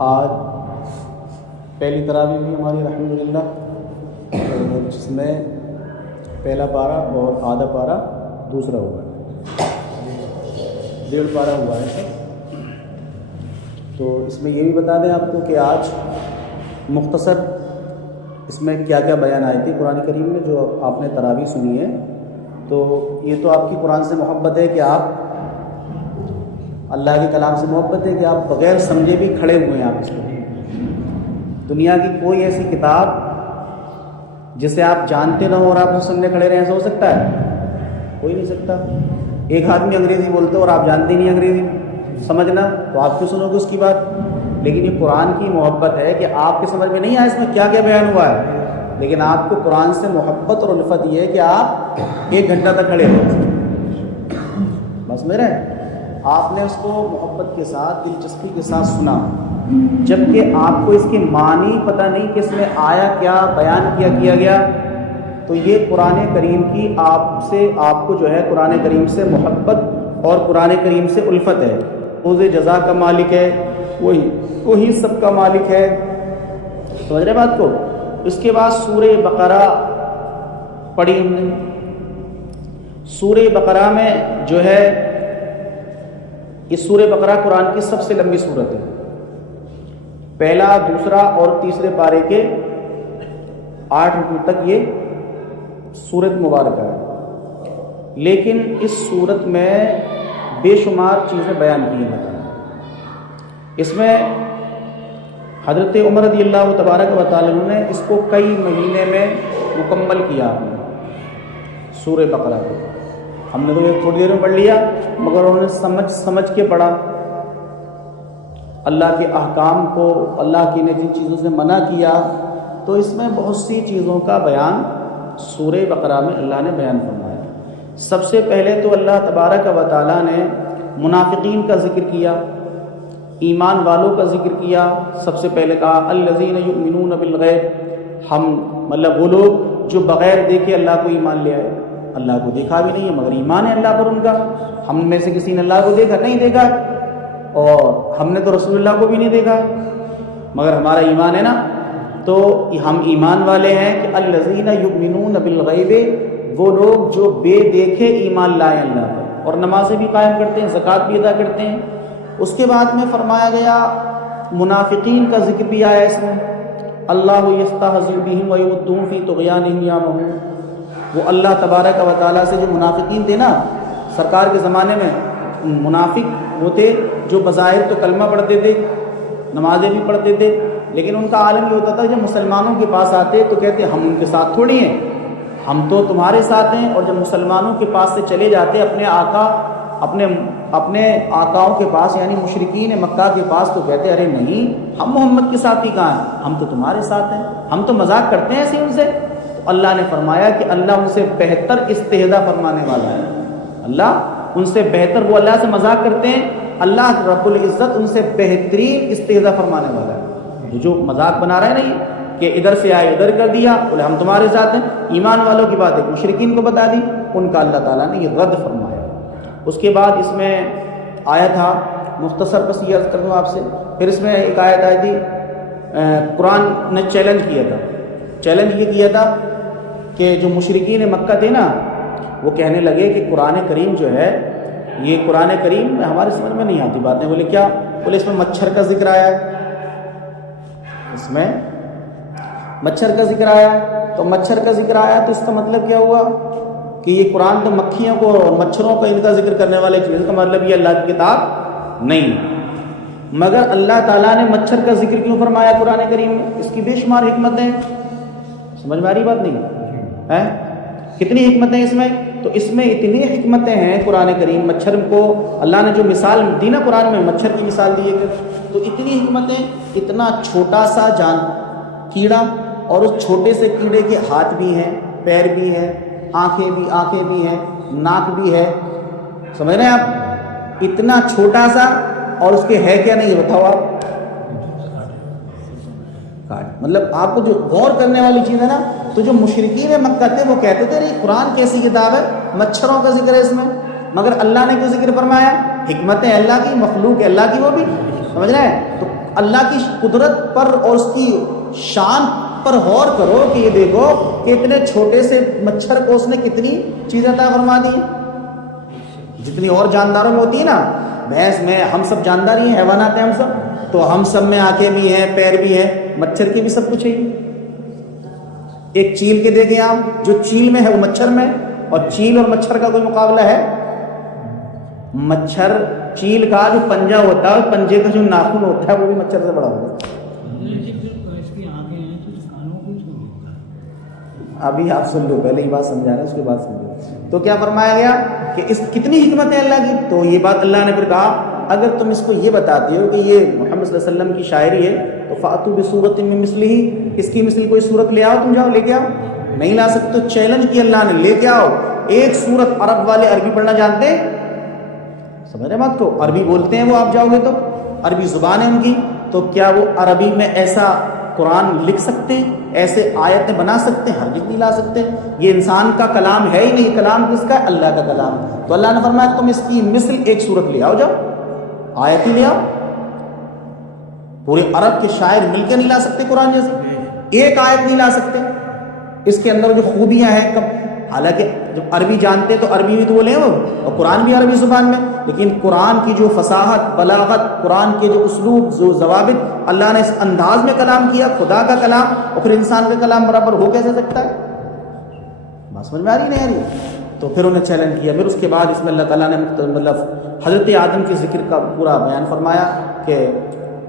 آج پہلی تراویح بھی ہماری الحمدللہ، جس میں پہلا پارہ اور آدھا پارہ دوسرا ہوا ہے، 1.5 پارہ ہوا ہے۔ تو اس میں یہ بھی بتا دیں آپ کو کہ آج مختصر اس میں کیا کیا بیان آئی تھی قرآن کریم میں جو آپ نے تراویح سنی ہے۔ تو یہ تو آپ کی قرآن سے محبت ہے کہ آپ اللہ کے کلام سے محبت ہے کہ آپ بغیر سمجھے بھی کھڑے ہوئے ہیں۔ آپ اس میں دنیا کی کوئی ایسی کتاب جسے آپ جانتے نہ ہو اور آپ سننے کھڑے رہیں، ایسا ہو سکتا ہے؟ کوئی نہیں سکتا۔ ایک آدمی انگریزی بولتے اور آپ جانتے نہیں انگریزی سمجھنا، تو آپ کیوں سنو گے اس کی بات؟ لیکن یہ قرآن کی محبت ہے کہ آپ کے سمجھ میں نہیں آیا اس میں کیا کیا بیان ہوا ہے، لیکن آپ کو قرآن سے محبت اور الفت یہ ہے کہ آپ 1 گھنٹہ تک کھڑے ہو، بس میرے آپ نے اس کو محبت کے ساتھ دلچسپی کے ساتھ سنا، جبکہ آپ کو اس کے معنی پتہ نہیں کہ اس میں آیا کیا بیان کیا گیا۔ تو یہ قرآن کریم کی آپ کو جو ہے قرآن کریم سے محبت اور قرآن کریم سے الفت ہے۔ روز جزا کا مالک ہے وہی سب کا مالک ہے، سمجھ رہے بات کو؟ اس کے بعد سورہ بقرہ پڑھی ہم نے۔ سورہ بقرہ میں جو ہے یہ سورہ بقرہ قرآن کی سب سے لمبی سورت ہے، پہلا، دوسرا اور تیسرے پارے کے 8 رکوع تک یہ سورت مبارکہ ہے، لیکن اس سورت میں بے شمار چیزیں بیان کی ہیں۔ اس میں حضرت عمر رضی اللہ تبارک و تعالی نے اس کو کئی مہینے میں مکمل کیا سورہ بقرہ کو۔ ہم نے تو یہ تھوڑی دیر میں پڑھ لیا، مگر انہوں نے سمجھ کے پڑھا اللہ کے احکام کو، اللہ کی نے جن چیزوں سے منع کیا، تو اس میں بہت سی چیزوں کا بیان سورہ بقرہ میں اللہ نے بیان فرمایا۔ سب سے پہلے تو اللہ تبارک و تعالیٰ نے منافقین کا ذکر کیا، ایمان والوں کا ذکر کیا۔ سب سے پہلے کہا الذین یؤمنون بالغیب، مطلب وہ لوگ جو بغیر دیکھے اللہ کو ایمان لے آئے، اللہ کو دیکھا بھی نہیں ہے مگر ایمان ہے اللہ پر ان کا۔ ہم میں سے کسی نے اللہ کو دیکھا نہیں دیکھا، اور ہم نے تو رسول اللہ کو بھی نہیں دیکھا، مگر ہمارا ایمان ہے نا، تو ہم ایمان والے ہیں کہ الذین یؤمنون بالغیب، وہ لوگ جو بے دیکھے ایمان لائے اللہ پر، اور نمازیں بھی قائم کرتے ہیں، زکوٰۃ بھی ادا کرتے ہیں۔ اس کے بعد میں فرمایا گیا منافقین کا ذکر بھی آیا اس میں، اللہ یستہزئ بہم ویمدھم فی طغیانہم یعمہون۔ وہ اللہ تبارک و تعالیٰ سے جو منافقین تھے نا سرکار کے زمانے میں، منافق وہ تھے جو بظاہر تو کلمہ پڑھتے تھے، نمازیں بھی پڑھتے تھے، لیکن ان کا عالم یہ ہوتا تھا جب مسلمانوں کے پاس آتے تو کہتے ہم ان کے ساتھ تھوڑی ہیں، ہم تو تمہارے ساتھ ہیں۔ اور جب مسلمانوں کے پاس سے چلے جاتے اپنے آقاؤں کے پاس، یعنی مشرکین مکہ کے پاس، تو کہتے ارے نہیں، ہم محمد کے ساتھ ہی کہاں ہیں، ہم تو تمہارے ساتھ ہیں، ہم تو مذاق کرتے ہیں ایسے ان سے۔ تو اللہ نے فرمایا کہ اللہ ان سے بہتر استہزاء فرمانے والا ہے، اللہ ان سے بہتر، وہ اللہ سے مذاق کرتے ہیں، اللہ رب العزت ان سے بہترین استہزاء فرمانے والا ہے۔ جو مذاق بنا رہے ہیں نا یہ کہ ادھر سے آئے ادھر کر دیا، بولے ہم تمہارے ساتھ ہیں، ایمان والوں کی بات ہے مشرکین کو بتا دی، ان کا اللہ تعالیٰ نے یہ رد فرمایا۔ اس کے بعد اس میں آیا تھا، مختصر بس یہ عرض کر دوں آپ سے، پھر اس میں ایک آیت آئی تھی، قرآن نے چیلنج کیا تھا کہ جو مشرکین مکہ تھے نا وہ کہنے لگے کہ قرآن کریم جو ہے یہ قرآن کریم ہمارے سمجھ میں نہیں آتی باتیں۔ بولے کیا؟ بولے اس میں مچھر کا ذکر آیا ہے، اس میں مچھر کا ذکر آیا ہے، تو مچھر کا ذکر آیا تو اس کا مطلب کیا ہوا کہ یہ قرآن تو مکھیوں کو اور مچھروں کو ان کا ذکر کرنے والے چیز کا مطلب یہ اللہ کی کتاب نہیں۔ مگر اللہ تعالیٰ نے مچھر کا ذکر کیوں فرمایا قرآن کریم میں؟ اس کی بے شمار حکمتیں، سمجھ میں آ رہی بات نہیں ہے؟ کتنی حکمتیں اس میں؟ تو اس میں اتنی حکمتیں ہیں قرآن کریم، مچھر کو اللہ نے جو مثال دی نا قرآن میں، مچھر کی مثال دی ہے، تو اتنی حکمتیں، اتنا چھوٹا سا کیڑا، اور اس چھوٹے سے کیڑے کے ہاتھ بھی ہیں، پیر بھی ہیں، آنکھیں بھی ہیں، ناک بھی ہے، سمجھ رہے ہیں آپ؟ اتنا چھوٹا سا، اور اس کے ہے کیا نہیں بتاؤ آپ؟ مطلب آپ کو جو غور کرنے والی چیز ہے نا، تو جو مشرکین مکہ تھے وہ کہتے تھے یہ قرآن کیسی کتاب ہے، مچھروں کا ذکر ہے اس میں، مگر اللہ نے کیوں ذکر فرمایا؟ حکمت اللہ کی، مخلوق اللہ کی، وہ بھی سمجھ رہے ہیں. تو اللہ کی قدرت پر اور اس کی شان پر غور کرو کہ یہ دیکھو کہ اتنے چھوٹے سے مچھر کو اس نے کتنی چیزیں عطا فرما دی ہیں. جتنی اور جانداروں میں ہوتی ہے نا، بھینس میں، ہم سب جاندار ہی ہیں، حیوانات ہیں ہم سب، تو ہم سب میں آنکھیں بھی ہیں، پیر بھی ہیں، مچھر کے بھی سب کچھ ہے. ایک چیل کے دیکھیں آپ، جو چیل میں ہے وہ مچھر میں، اور چیل اور مچھر کا کوئی مقابلہ ہے؟ مچھر، چیل کا جو پنجہ ہوتا ہے، پنجے کا جو ناخن ہوتا ہے وہ بھی مچھر سے بڑا ہوتا ہے. ابھی آپ سن لو، پہلے یہ بات سمجھا رہے ہیں، اس کے بعد سن لو. تو کیا فرمایا گیا کہ اس کتنی حکمت ہے اللہ کی. تو یہ بات اللہ نے پھر کہا اگر تم اس کو یہ بتاتے ہو کہ یہ محمد صلی اللہ علیہ وسلم کی شاعری ہے تو فاتو بصورت من مثلہ، اس کی مثل کوئی صورت لے آؤ، تم جاؤ لے کے آؤ. نہیں لا سکتے تو چیلنج کیا اللہ نے، لے کے آؤ ایک صورت. عرب والے عربی پڑھنا جانتے ہیں، سمجھ رہے بات کو، عربی بولتے ہیں وہ، آپ جاؤ گے تو عربی زبان ہے ان کی، تو کیا وہ عربی میں ایسا قرآن لکھ سکتے ہیں، ایسے آیتیں بنا سکتے ہیں؟ ہرگز نہیں لا سکتے. یہ انسان کا کلام ہے ہی نہیں، کلام کس کا ہے؟ اللہ کا کلام. تو اللہ نے فرمایا تم اس کی مثل ایک صورت لے آؤ، جاؤ آیت ہی لے آؤ. پورے عرب کے شاعر مل کے نہیں لا سکتے قرآن جیسے، ایک آیت نہیں لا سکتے. اس کے اندر جو خوبیاں ہیں، حالانکہ جب عربی جانتے تو عربی بھی تو بولے وہ، اور قرآن بھی عربی زبان میں، لیکن قرآن کی جو فصاحت، بلاغت، قرآن کے جو اسلوب، جو ضوابط، اللہ نے اس انداز میں کلام کیا، خدا کا کلام اور پھر انسان کا کلام برابر ہو کیسے سکتا ہے؟ بات سمجھ میں آ رہی نہیں آ رہی؟ تو پھر انہیں چیلنج کیا. پھر اس کے بعد اس میں اللہ تعالیٰ نے مطلب حضرت آدم کے ذکر کا پورا بیان فرمایا کہ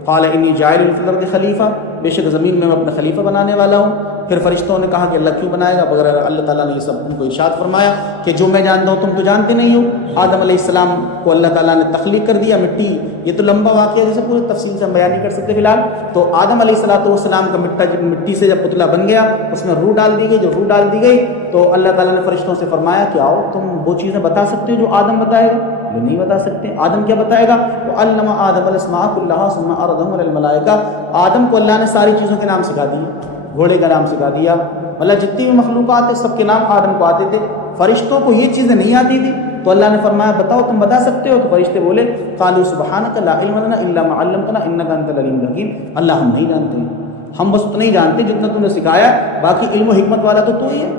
قال انی جاعل فی الارض خلیفہ، بے شک زمین میں اپنا خلیفہ بنانے والا ہوں. پھر فرشتوں نے کہا کہ اللہ کیوں بنائے گا؟ بغیر اللہ تعالیٰ نے یہ سب ان کو ارشاد فرمایا کہ جو میں جانتا ہوں تم تو جانتے نہیں ہو. آدم علیہ السلام کو اللہ تعالیٰ نے تخلیق کر دیا مٹی، یہ تو لمبا واقعہ ہے جسے پوری تفصیل سے ہم بیان نہیں کر سکتے فی الحال. تو آدم علیہ السلام کا مٹی سے جب پتلا بن گیا، اس میں روح ڈال دی گئی. جو روح ڈال دی گئی تو اللہ تعالیٰ نے فرشتوں سے فرمایا کہ آؤ تم وہ چیزیں بتا سکتے ہو جو آدم بتائے گا؟ وہ نہیں بتا سکتے. آدم کیا بتائے گا؟ تو علم آدم الاسماء کلھا ثم عرضهم علی الملائکہ. آدم کو اللہ نے ساری چیزوں کے نام سکھا دیے، گھوڑے کا نام سکھا دیا، مطلب جتنی بھی مخلوقات ہیں سب کے نام آدم کو آتے تھے. فرشتوں کو یہ چیزیں نہیں آتی تھی، تو اللہ نے فرمایا بتاؤ تم بتا سکتے ہو؟ تو فرشتے بولے قالوا سبحانک لا علم لنا الا ما علمتنا انک انت العلیم الحکیم. اللہ ہم نہیں جانتے، ہم بس اتنا ہی جانتے جتنا تم نے سکھایا ہے، باقی علم و حکمت والا تو ہی ہے،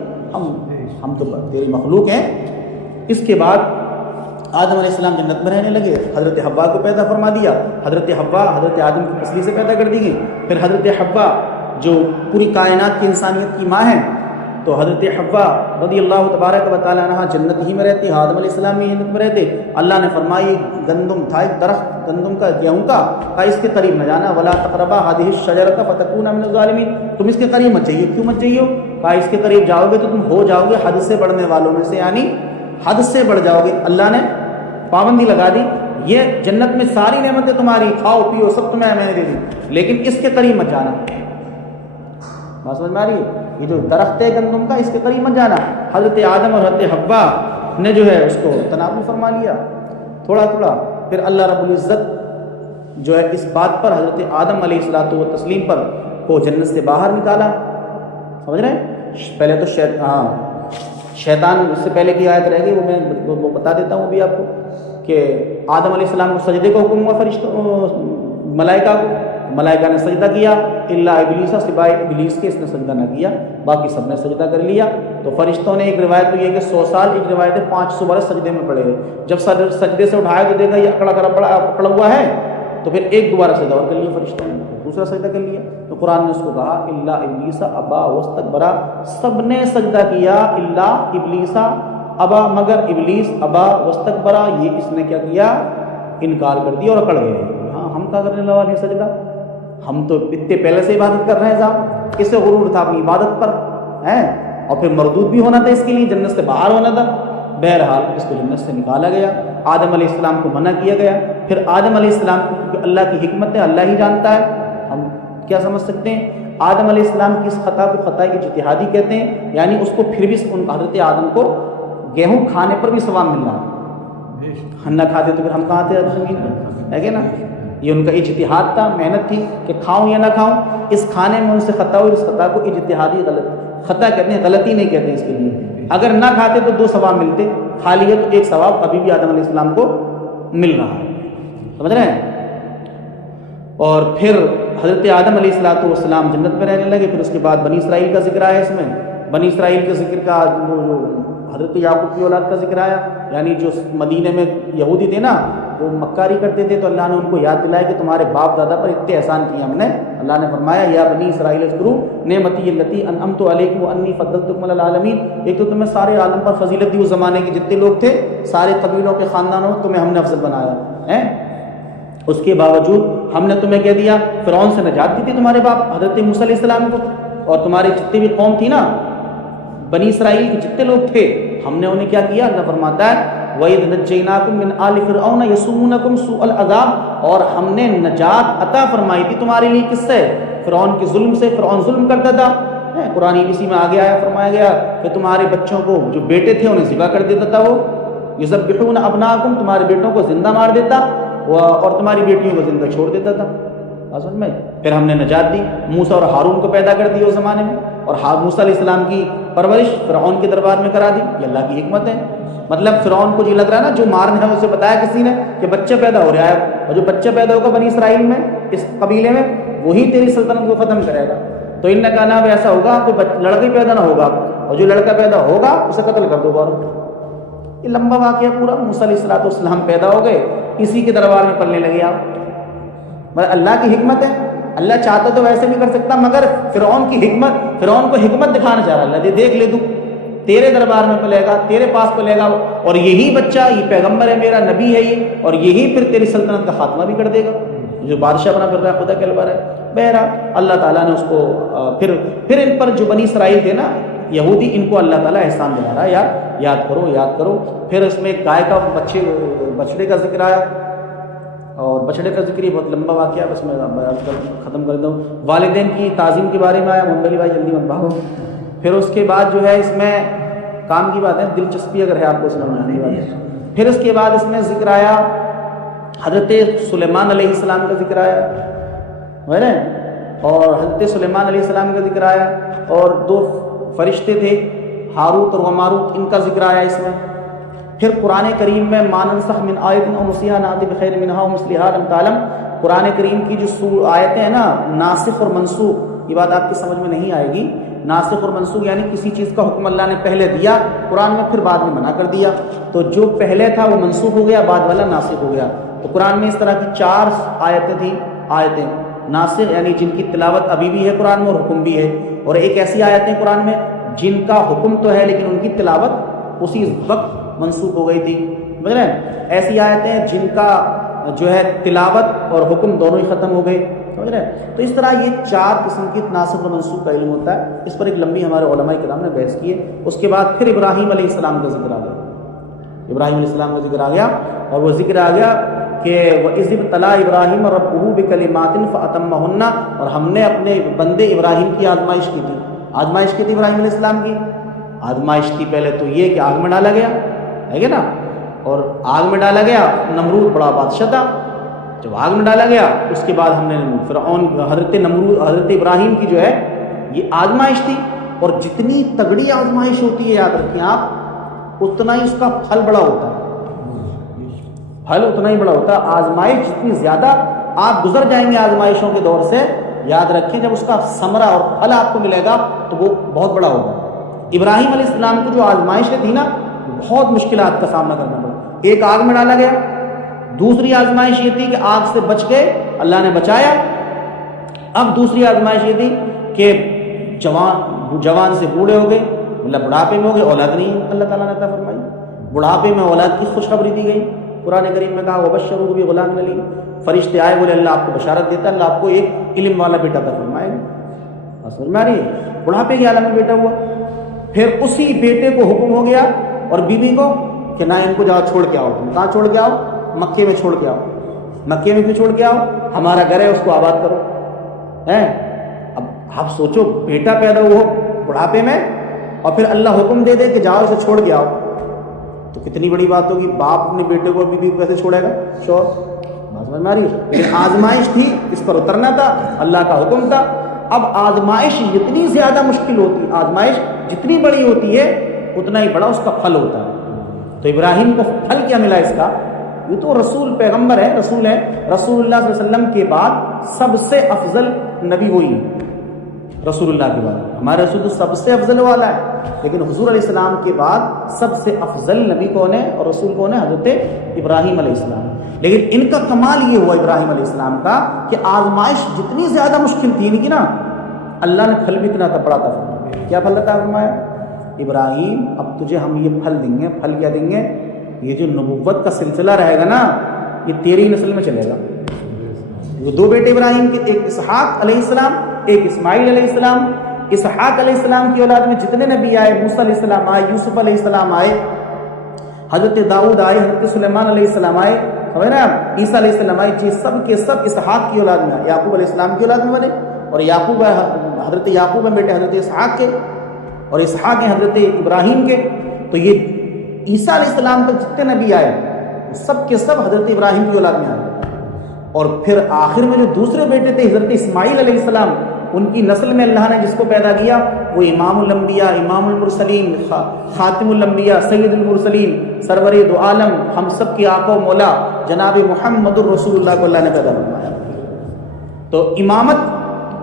ہم تو تیری مخلوق ہیں. اس کے بعد آدم علیہ السلام جنت میں رہنے لگے، حضرت حوا کو پیدا فرما دیا. حضرت حوا حضرت آدم کی پسلی سے پیدا کر دی گئی. پھر حضرت حوا جو پوری کائنات کی انسانیت کی ماں ہے، تو حضرت حوا رضی اللہ تبارک و تعالیٰ عنہا جنت ہی میں رہتی، آدم علیہ السلام بھی جنت میں رہتے. اللہ نے فرمایا گندم تھا، ایک درخت گندم کا، گیہوں کا، کہا اس کے قریب نہ جانا، ولا تقربا هذه الشجرة فتكونا من الظالمین. تم اس کے قریب مت جائیے. کیوں مت جائیے؟ کہا اس کے قریب جاؤ گے تو تم ہو جاؤ گے حد سے بڑھنے والوں میں سے، یعنی حد سے بڑھ جاؤ گے. اللہ نے پابندی لگا دی، یہ جنت میں ساری نعمتیں تمہاری، کھاؤ پیو سب تمہیں میں نے دے دی، لیکن اس کے قریب مت جانا. بات سمجھ میں آ رہی ہے؟ یہ جو درخت ہے گندم کا، اس کے قریب مت جانا. حضرت آدم اور حضرت حوا نے جو ہے اس کو تناول فرما لیا تھوڑا تھوڑا. پھر اللہ رب العزت جو ہے اس بات پر حضرت آدم علیہ الصلوۃ والتسلیم پر کو جنت سے باہر نکالا. سمجھ رہے ہیں؟ پہلے تو شیطان اس سے پہلے کی آیت رہ گئی، وہ میں وہ بتا دیتا ہوں ابھی آپ کو، کہ آدم علیہ السلام کو سجدے کا حکم ہوا فرشتوں ملائکہ کو. ملائکہ نے سجدہ کیا الا ابلیس، سوائے ابلیس کے اس نے سجدہ نہ کیا، باقی سب نے سجدہ کر لیا. تو فرشتوں نے، ایک روایت تو یہ کہ 100 سال، ایک روایت ہے 500 برس سجدے میں پڑے ہوئے. جب سجدے سے اٹھایا تو دیکھا یہ اکڑا ہوا ہے، تو پھر ایک دوبارہ سجدہ اور کر لیا فرشتوں نے، دوسرا سجدہ کر لیا. تو قرآن نے اس کو کہا الا ابلیس ابا واستکبر، سب نے سجدہ کیا الا ابلیس ابا، مگر ابلیس ابا واستکبر، یہ اس نے کیا کیا؟ انکار کر دیا اور اکڑ گئے. ہاں ہم کیا کرنے لگا نہیں سجدہ، ہم تو اتنے پہلے سے عبادت کر رہے ہیں صاحب. کسے غرور تھا اپنی عبادت پر ہے، اور پھر مردود بھی ہونا تھا اس کے لیے، جنت سے باہر ہونا تھا. بہرحال اس کو جنت سے نکالا گیا، آدم علیہ السلام کو منع کیا گیا. پھر آدم علیہ السلام کو اللہ کی حکمت ہے، اللہ ہی جانتا ہے، ہم کیا سمجھ سکتے ہیں. آدم علیہ السلام کی اس خطا کو خطا کی اجتہادی کہتے ہیں، یعنی اس کو پھر بھی حضرت آدم کو گیہوں کھانے پر بھی ثواب مل رہا. ہم نہ کھاتے تو پھر ہم کہاں تھے زمین پر، ہے کہ نا. یہ ان کا اجتہاد تھا، محنت تھی کہ کھاؤں یا نہ کھاؤں. اس کھانے میں ان سے خطا ہوئی، اس خطا کو اجتہادی خطا کہتے ہیں، غلطی نہیں کہتے ہیں اس کے لیے. اگر نہ کھاتے تو 2 ثواب ملتے، کھا لیے تو 1 ثواب ابھی بھی آدم علیہ السلام کو مل رہا ہے، سمجھ رہے ہیں؟ اور پھر حضرت آدم علیہ السلام جنت میں رہنے لگے، پھر اس کے بعد بنی اسرائیل کا ذکر آیا، اس میں بنی اسرائیل کے ذکر کا جو حضرت یعقوب کی اولاد کا ذکر آیا، یعنی جو مدینے میں یہودی تھے نا وہ مکاری کرتے تھے، تو اللہ نے ان کو یاد دلایا کہ تمہارے باپ دادا پر اتنے احسان کیا ہم نے۔ اللہ نے فرمایا یا بنی اسرائیل اذکروا نعمتی التی انعمت علیکم وانی فضلتکم علی العالمین، ایک تو تمہیں سارے عالم پر فضیلت دی، اس زمانے کے جتنے لوگ تھے سارے قبیلوں کے خاندانوں تمہیں ہم نے افضل بنایا ہے۔ اس کے باوجود ہم نے تمہیں کہہ دیا، فرعون سے نجات دی تھی تمہارے باپ حضرت موسیٰ علیہ السلام کو، اور تمہارے جتنے بھی قوم تھی نا بنی اسرائیل کے جتنے لوگ تھے ہم نے انہیں کیا کیا؟ اللہ فرماتا ہے وَإِذْ نَجَّيْنَاكُمْ مِنْ آلِ فِرْعَوْنَ يَسُومُونَكُمْ سُوءَ الْعَذَابِ، اور ہم نے نجات عطا فرمائی تھی تمہارے لیے، کس سے؟ فرعون کے ظلم سے۔ فرعون ظلم کرتا تھا، قرآن اسی میں آگے آیا، فرمایا گیا کہ تمہارے بچوں کو جو بیٹے تھے انہیں ذبح کر دیتا تھا، وہ یذبحون ابناءکم، تمہارے بیٹوں کو زندہ مار دیتا اور تمہاری بیٹیوں کو زندہ چھوڑ دیتا تھا۔ اصل میں پھر ہم نے نجات دی، موسیٰ اور ہارون کو پیدا کر دیا اس زمانے میں، اور موسیٰ علیہ السلام کی پرورش فرعون کے دربار میں کرا دی۔ یہ اللہ کی حکمت ہے۔ مطلب فرعون کو یہ لگ رہا ہے نا جو مارنا ہے اسے بتایا کسی نے کہ بچہ پیدا ہو رہا ہے، اور جو بچہ پیدا ہوگا بنی اسرائیل میں اس قبیلے میں وہی تیری سلطنت کو ختم کرے گا۔ تو ان کا نام ایسا ہوگا کوئی لڑکا پیدا نہ ہوگا، اور جو لڑکا پیدا ہوگا اسے قتل کر دو بارو۔ یہ لمبا واقعہ پورا۔ موسیٰ علیہ السلام پیدا ہو گئے، اسی کے دربار میں پلنے لگے آپ۔ مگر اللہ کی حکمت ہے، اللہ چاہتا تو ویسے بھی کر سکتا، مگر فرعون کی حکمت، فرعون کو حکمت دکھانا چاہ رہا اللہ، دیکھ لے تو تیرے دربار میں پلے گا، تیرے پاس پلے گا، اور یہی بچہ یہ پیغمبر ہے میرا، نبی ہے یہ، اور یہی پھر تیری سلطنت کا خاتمہ بھی کر دے گا، جو بادشاہ بنا پھر رہا ہے خدا کے البر ہے۔ بہرحال اللہ تعالیٰ نے اس کو پھر ان پر جو بنی اسرائیل تھے نا یہودی، ان کو اللہ تعالیٰ احسان دلا رہا ہے، یاد کرو یاد کرو۔ پھر اس میں گائے کا بچڑے کا ذکر آیا، اور بچڑے کا ذکر یہ بہت لمبا واقعہ ہے، بس میں ختم کر دوں۔ والدین کی تعظیم کے بارے میں آیا، محمد بھائی جلدی مت بھاگو۔ پھر اس کے بعد جو ہے اس میں کام کی بات ہے، دلچسپی اگر ہے آپ کو سمجھنے کی بات ہے۔ پھر اس کے بعد اس میں ذکر آیا حضرت سلیمان علیہ السلام کا ذکر آیا، اور حضرت سلیمان علیہ السلام کا ذکر آیا، اور دو فرشتے تھے ہاروت اور ماروت، ان کا ذکر آیا اس میں۔ پھر قرآن کریم میں ما ننسخ من آیت او ننسیھا نأتی بخیر منھا او مثلھا لم تعلم، قرآن کریم کی جو آیتیں ہیں نا ناسخ اور منسوخ، یہ بات آپ کی سمجھ میں نہیں آئے گی۔ ناسخ اور منسوخ یعنی کسی چیز کا حکم اللہ نے پہلے دیا قرآن میں، پھر بعد میں منع کر دیا، تو جو پہلے تھا وہ منسوخ ہو گیا، بعد والا ناسخ ہو گیا۔ تو قرآن میں اس طرح کی 4 آیتیں تھیں، آیتیں ناسخ یعنی جن کی تلاوت ابھی بھی ہے قرآن میں اور حکم بھی ہے، اور ایک ایسی آیتیں قرآن میں جن کا حکم تو ہے لیکن ان کی تلاوت اسی وقت منسوخ ہو گئی تھی، سمجھ رہے ہیں؟ ایسی آیتیں جن کا جو ہے تلاوت اور حکم دونوں ہی ختم ہو گئے، سمجھ رہے ہیں؟ تو اس طرح یہ 4 قسم کی ناسخ اور منسوخ کا علم ہوتا ہے۔ اس پر ایک لمبی ہمارے علماء کرام نے بحث کی ہے۔ اس کے بعد پھر ابراہیم علیہ السلام کا ذکر آ گیا، ابراہیم علیہ السلام کا ذکر آ گیا، اور وہ ذکر آ گیا کہ وَإِذِ ابْتَلَىٰ إِبْرَاهِيمَ رَبُّهُ بِكَلِمَاتٍ فَأَتَمَّهُنَّ، اور ہم نے اپنے بندے ابراہیم کی آزمائش کی تھی۔ آزمائش کی تھی ابراہیم علیہ السلام کی، آزمائش تھی پہلے تو یہ کہ آگ میں ڈالا گیا ہے نا، اور آگ میں ڈالا گیا، نمرود بڑا بادشاہ تھا، جب آگ میں ڈالا گیا اس کے بعد ہم نے فرعون حضرت ابراہیم کی جو ہے یہ آزمائش تھی، اور جتنی تگڑی آزمائش ہوتی ہے یاد رکھیں آپ، اتنا ہی اس کا پھل بڑا ہوتا ہے، پھل اتنا ہی بڑا ہوتا ہے۔ آزمائش جتنی زیادہ آپ گزر جائیں گے آزمائشوں کے دور سے، یاد رکھیں جب اس کا ثمرہ اور پھل آپ کو ملے گا تو وہ بہت بڑا ہوگا۔ ابراہیم علیہ السلام کی جو آزمائشیں تھی نا بہت مشکلات کا سامنا کرنا پڑا، ایک آگ میں ڈالا گیا، دوسری آزمائش یہ تھی کہ آگ سے بچ گئے، اللہ نے بچایا، اب دوسری آزمائش یہ تھی کہ جوان سے بوڑھے ہو گئے، مطلب بڑھاپے میں ہو گئے، اولاد نہیں، اللہ تعالیٰ نے عطا فرمائی، بڑھاپے میں اولاد کی خوشخبری دی گئی۔ قرآن کریم میں کہا وَبَشَّرُوهُ بِغُلَامٍ عَلِيمٍ، فرشتے آئے بولے اللہ آپ کو بشارت دیتا ہے، اللہ آپ کو ایک علم والا بیٹا عطا فرمائے گا۔ سمجھ میں آ رہی ہے؟ بڑھاپے کے عالم میں بیٹا ہوا، پھر اسی بیٹے کو حکم ہو گیا اور بیوی کو کہ نہ ان کو جاؤ چھوڑ کے آؤ، تم کہاں چھوڑ کے آؤ؟ مکے میں چھوڑ کے آؤ۔ مکے میں کیوں چھوڑ کے آؤ؟ ہمارا گھر ہے اس کو آباد کرو، ہیں؟ اب آپ سوچو بیٹا پیدا ہوا بڑھاپے میں اور پھر اللہ حکم دے دے کہ جاؤ اسے چھوڑ کے آؤ، تو کتنی بڑی بات ہوگی۔ باپ اپنے بیٹے کو بیوی کو کیسے چھوڑے گا؟ شور بات سمجھ میں آ رہی ہے؟ لیکن آزمائش تھی، اس پر اترنا تھا، اللہ کا حکم تھا۔ اب آزمائش جتنی زیادہ مشکل ہوتی، آزمائش جتنی بڑی ہوتی ہے اتنا ہی بڑا اس کا پھل ہوتا ہے۔ تو ابراہیم کو پھل کیا ملا اس کا؟ یہ تو رسول پیغمبر ہے، رسول ہے، رسول اللہ صلی اللہ علیہ وسلم کے بعد سب سے افضل نبی وہی ہے، رسول اللہ کے بعد ہمارے رسول تو سب سے افضل والا ہے، لیکن حضور علیہ السلام کے بعد سب سے افضل نبی کون ہے اور رسول کون ہے؟ حضرت ابراہیم علیہ السلام۔ لیکن ان کا کمال یہ ہوا ابراہیم علیہ السلام کا کہ آزمائش جتنی زیادہ مشکل تھی ان کی نا، اللہ نے پھل بھی اتنا بڑا تھا۔ کیا پھل عطا فرمایا؟ ابراہیم اب تجھے ہم یہ پھل دیں گے۔ پھل کیا دیں گے؟ یہ جو نبوت کا سلسلہ رہے گا نا، یہ تیری نسل میں چلے گا۔ وہ دو بیٹے ابراہیم کے، ایک اسحاق علیہ السلام، ایک اسماعیل علیہ السلام۔ اسحاق علیہ السلام کی اولاد میں جتنے نبی آئے، موسیٰ علیہ السلام آئے، یوسف علیہ السلام آئے، حضرت داؤد آئے، حضرت سلیمان علیہ السلام آئے، سمجھ رہے ہیں، عیسیٰ علیہ السلام آئے، جی سب کے سب اسحاق کی اولاد میں، یعقوب علیہ السلام کی اولاد میں بنے، اور یعقوب حضرت یعقوب ہیں بیٹے حضرت اسحاق کے، اور اسحاق ہیں حضرت ابراہیم کے۔ تو یہ عیسیٰ علیہ السلام تک جتنے نبی آئے سب کے سب حضرت ابراہیم کی اولاد میں آئے۔ اور پھر آخر میں جو دوسرے بیٹے تھے حضرت اسماعیل علیہ السلام، ان کی نسل میں اللہ نے جس کو پیدا کیا وہ امام الانبیاء، امام المرسلین، خاتم الانبیاء، سید المرسلین، سرور دو عالم، ہم سب کے آقا و مولا جناب محمد الرسول اللہ کو اللہ نے پیدا فرمایا۔ تو امامت،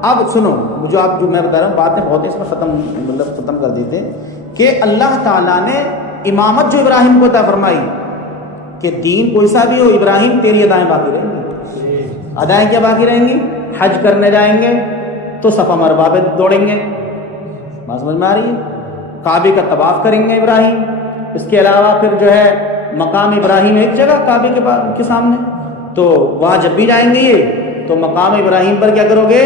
اب سنو جو میں بتا رہا ہوں، باتیں بہت اس میں ختم کر دیتے کہ اللہ تعالیٰ نے امامت جو ابراہیم کو عطا فرمائی کہ دین کوئی سا بھی ہو ابراہیم تیری ادائیں باقی رہیں گی۔ ادائیں کیا باقی رہیں گی؟ حج کرنے جائیں گے تو صفا مروا پہ دوڑیں گے، بات سمجھ میں آ رہی ہے؟ کعبے کا طواف کریں گے ابراہیم، اس کے علاوہ پھر جو ہے مقام ابراہیم ایک جگہ کعبے کے سامنے، تو وہاں جب بھی جائیں گے یہ تو مقام ابراہیم پر کیا کرو گے؟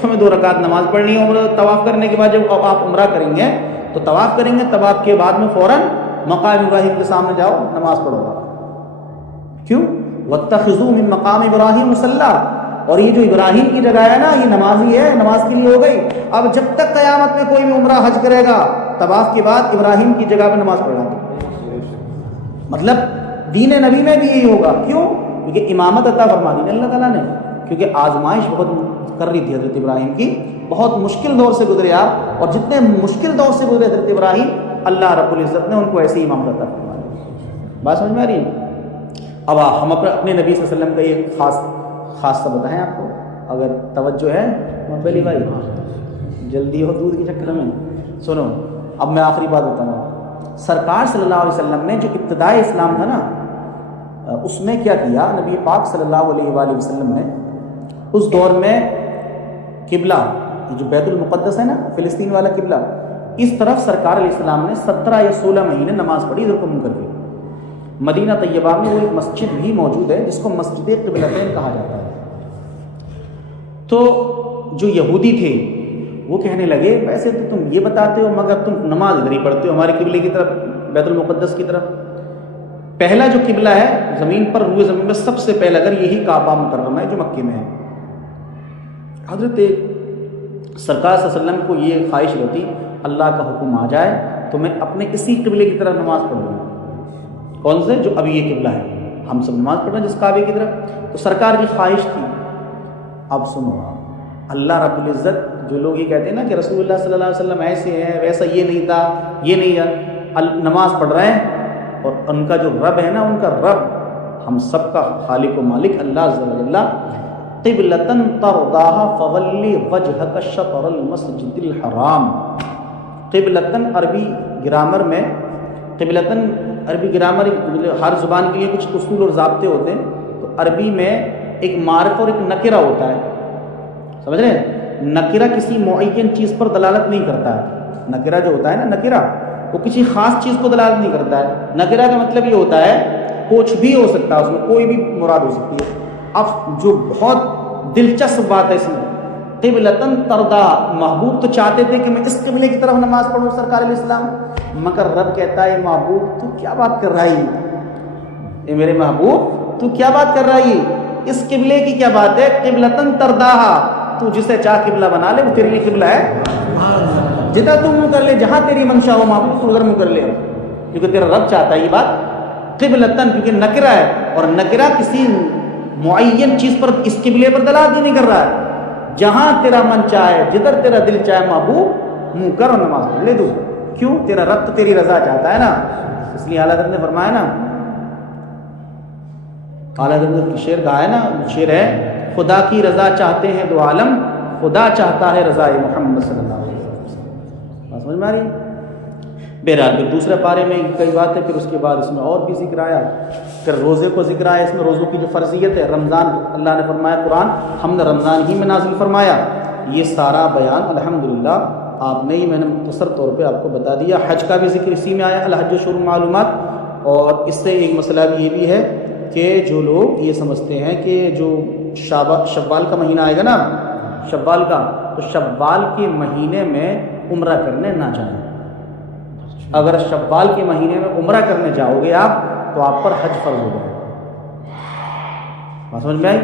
تمہیں 2 رکعت نماز پڑھنی ہے۔ طواف کرنے کے بعد جب آپ عمرہ کریں گے تو طواف کریں گے، طواف کے بعد میں فوراً مقام ابراہیم کے سامنے جاؤ، نماز پڑھو گا۔ کیوں؟ وَاتَّخِذُوا مِن مَقَامِ إِبْرَاهِيمَ مُصَلًّى، اور یہ جو ابراہیم کی جگہ ہے نا یہ نمازی ہے، نماز کے لیے ہو گئی۔ اب جب تک قیامت میں کوئی بھی عمرہ حج کرے گا طواف کے بعد ابراہیم کی جگہ پہ نماز پڑھنا ہے۔ مطلب دین نبی میں بھی یہی ہوگا۔ کیوں؟ کیونکہ امامت عطا فرما دی اللہ تعالیٰ نے، کیونکہ آزمائش بہت کر رہی تھی حضرت ابراہیم کی، بہت مشکل دور سے گزرے آپ، اور جتنے مشکل دور سے گزرے حضرت ابراہیم اللہ رب العزت نے ان کو ایسی امامت عطا فرمائی۔ بات سمجھ میں آ رہی ہے؟ اب ہم اپنے نبی صلی اللہ علیہ وسلم کا یہ خاص سا بتائیں آپ کو، اگر توجہ ہے پہلی بھائی، جلدی ہو دودھ کے چکر میں سنو۔ اب میں آخری بات بتاؤں گا، سرکار صلی اللہ علیہ وسلم نے جو ابتدائی اسلام تھا نا، اس میں کیا کیا نبی پاک صلی اللہ علیہ وآلہ وسلم نے؟ اس دور میں قبلہ جو بیت المقدس ہے نا، فلسطین والا قبلہ، اس طرف سرکار علیہ السلام نے 17 یا 16 مہینے نماز پڑھی ادھر کو منہ کر کے۔ مدینہ طیبہ میں وہ ایک مسجد بھی موجود ہے جس کو مسجد قبلتین کہا جاتا ہے۔ تو جو یہودی تھے وہ کہنے لگے ویسے تو تم یہ بتاتے ہو مگر تم نماز ادھر ہی پڑھتے ہو ہمارے قبلے کی طرف، بیت المقدس کی طرف۔ پہلا جو قبلہ ہے زمین پر، روئے زمین میں سب سے پہلا اگر یہی کعبہ مکرمہ ہے جو مکے میں ہے۔ حضرت سرکار صلی اللہ علیہ وسلم کو یہ خواہش رہتی اللہ کا حکم آ جائے تو میں اپنے اسی قبلے کی طرف نماز پڑھوں گا۔ کون سے؟ جو ابھی یہ قبلہ ہے، ہم سب نماز پڑھ رہے ہیں جس کعبے کی طرف۔ تو سرکار کی خواہش تھی۔ اب سنو، اللہ رب العزت جو لوگ یہ کہتے ہیں نا کہ رسول اللہ صلی اللہ علیہ وسلم ایسے ہیں، ویسا یہ نہیں تھا، یہ نہیں ہے، نماز پڑھ رہے ہیں اور ان کا جو رب ہے نا، ان کا رب ہم سب کا خالق و مالک اللہ عز و جل، قبلتن ترضاها فولی وجہک شطر المسجد الحرام۔ قبلتن عربی گرامر میں، قبلتن عربی گرامر ہر زبان کے لیے کچھ اصول اور ضابطے ہوتے ہیں، تو عربی میں ایک معرف اور ایک نکرہ ہوتا ہے، سمجھ رہے ہیں؟ نکرہ کسی معین چیز پر دلالت نہیں کرتا ہے۔ نکرہ جو ہوتا ہے نا، نکرہ وہ کسی خاص چیز کو دلالت نہیں کرتا ہے۔ نکرہ کا مطلب یہ ہوتا ہے کچھ بھی ہو سکتا ہے، اس میں کوئی بھی مراد ہو سکتی ہے۔ اب جو بہت دلچسپ بات ہے اس میں، قبلتن ترضا، محبوب تو چاہتے تھے کہ میں اس قبلے کی طرف نماز پڑھوں سرکار علیہ السلام، مگر رب کہتا ہے محبوب تو کیا بات کر رہا ہے، اے میرے محبوب تو کیا بات کر رہا ہے، اس قبلے کی کیا بات ہے؟ قبلتن ترضاہا، تو جسے چاہ قبلہ بنا لے وہ تیرے لیے قبلہ ہے، جدھر تو منہ کر لے، جہاں تیری منشا ہو محبوب تو ادھر منہ کر لے، کیونکہ تیرا رب چاہتا ہے یہ بات۔ قبلتن کیونکہ نکرہ ہے، اور نکرہ کسی معین چیز پر، اس قبلے پر دلالت نہیں کر رہا ہے، جہاں تیرا من چاہے، جدھر تیرا دل چاہے محبوب منہ کر اور نماز پڑھ لے دو۔ کیوں؟ تیرا رب تو تیری رضا چاہتا ہے نا، اس لیے اللہ تعالیٰ نے فرمایا نا اعلیٰ حضرت کی شعر گایا نا، شعر ہے خدا کی رضا چاہتے ہیں دو عالم، خدا چاہتا ہے رضا محمد صلی اللہ علیہ وسلم. بات سمجھ میں آ رہی ہے؟ بہرحال پھر دوسرے پارے میں کئی بات ہے، پھر اس کے بعد اس میں اور بھی ذکر آیا، پھر روزے کو ذکر آیا. اس میں روزوں کی جو فرضیت ہے، رمضان اللہ نے فرمایا قرآن ہم نے رمضان ہی میں نازل فرمایا. یہ سارا بیان الحمدللہ آپ نے ہی میں نے مختصر طور پہ آپ کو بتا دیا. حج کا بھی ذکر اسی میں آیا، الحج شروع معلومات. اور اس سے ایک مسئلہ بھی یہ بھی ہے کہ جو لوگ یہ سمجھتے ہیں کہ جو شوال کا مہینہ آئے گا نا، شوال کا، تو شوال کے مہینے میں عمرہ کرنے نہ جائیں. اگر شوال کے مہینے میں عمرہ کرنے جاؤ گے آپ تو آپ پر حج فرض ہو گیا. بات سمجھ میں آئی؟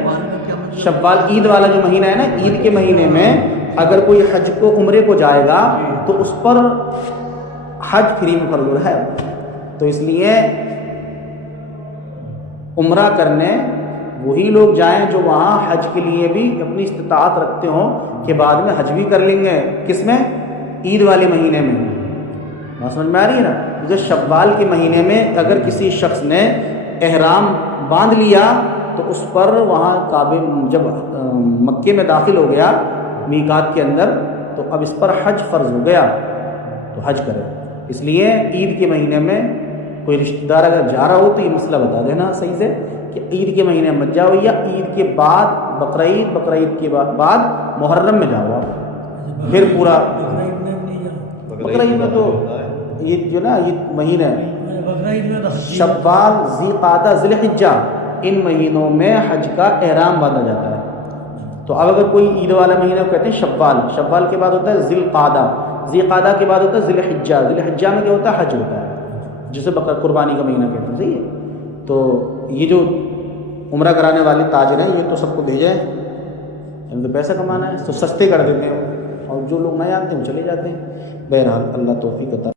شوال عید والا جو مہینہ ہے نا، عید کے مہینے میں اگر کوئی حج کو عمرے کو جائے گا تو اس پر حج فری میں فرض ہو رہا ہے. تو اس لیے عمرہ کرنے وہی لوگ جائیں جو وہاں حج کے لیے بھی اپنی استطاعت رکھتے ہوں کہ بعد میں حج بھی کر لیں گے. کس میں؟ عید والے مہینے میں. بات سمجھ میں آ رہی ہے نا؟ جو شوال کے مہینے میں اگر کسی شخص نے احرام باندھ لیا تو اس پر وہاں کعبے جب مکے میں داخل ہو گیا میقات کے اندر تو اب اس پر حج فرض ہو گیا تو حج کرے. اس لیے عید کے مہینے میں کوئی رشتہ دار اگر جا رہا ہو تو یہ مسئلہ بتا دینا صحیح سے کہ عید کے مہینے میں مت جاؤ، یا عید کے بعد بقرعید کے بعد محرم میں جاؤ آپ. پھر پورا بقرعید میں تو یہ جو نا یہ مہینہ شوال، ذی قعدہ، ذی الحجہ، ان مہینوں میں حج کا احرام باندھا جاتا ہے. تو اب اگر کوئی عید والا مہینہ کہتے ہیں شوال، شوال کے بعد ہوتا ہے ذی القعدہ، ذی قعدہ کے بعد ہوتا ہے ذی الحجہ، ذی الحجہ میں کیا ہوتا ہے؟ حج ہوتا ہے، جسے قربانی کا مہینہ کہتے ہیں. صحیح ہے؟ تو یہ جو عمرہ کرانے والے تاجر ہیں یہ تو سب کو بھیجیں، ان کو پیسہ کمانا ہے تو سستے کر دیتے ہیں، اور جو لوگ نہ جانتے ہیں وہ چلے جاتے ہیں. بہرحال اللہ توفیق عطا